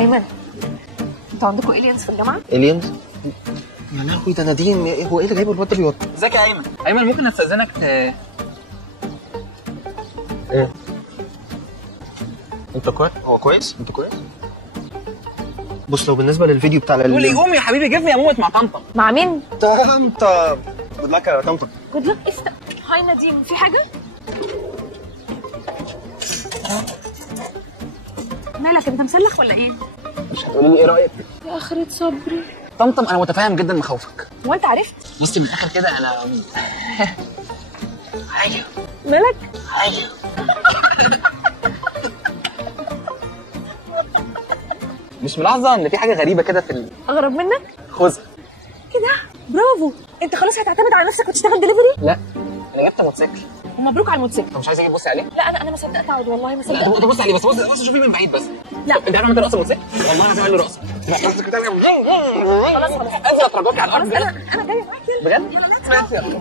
ايمن، انتوا عندكم الينز في الجامعه؟ الينز؟ يا لهوي ده نديم، هو ايه اللي جايبه الواد ده بيوطي؟ ازيك يا ايمن؟ ايمن ممكن استاذنك ايه؟ انت كويس؟ هو كويس؟ انت كويس؟ بص لو بالنسبه للفيديو بتاع قول لي قوم يا حبيبي جيفني اموت مع طمطم. مع مين؟ طمطم. جود لك يا طمطم. جود لك. هاي نديم، في حاجه؟ مالك انت مسلخ ولا ايه؟ مش هتقولي لي ايه رايك؟ يا اخرة صبري. طمطم انا متفاهم جدا مخاوفك. هو انت عرفت؟ بصي من الاخر كده انا ايوه. مالك؟ ايوه. مش ملاحظه ان في حاجه غريبه كده في اغرب منك؟ خوذه؟ ايه ده؟ برافو، انت خلاص هتعتمد على نفسك وتشتغل دليفري؟ لا انا جبت موتوسيكل. ومبروك على الموتوسيكل. مش عايز اجي تبصي عليه؟ لا انا ما صدقت اقعد، والله ما لا صدقت. تبص عليه بس، بص شوفيه من بعيد بس. لا انت عارفه متى رقص الموتوسيكل؟ والله انا هعمل له رقصه. خلاص انت هترجعي على الارض. انا جايه معاك. بجد؟ ماشي يلا.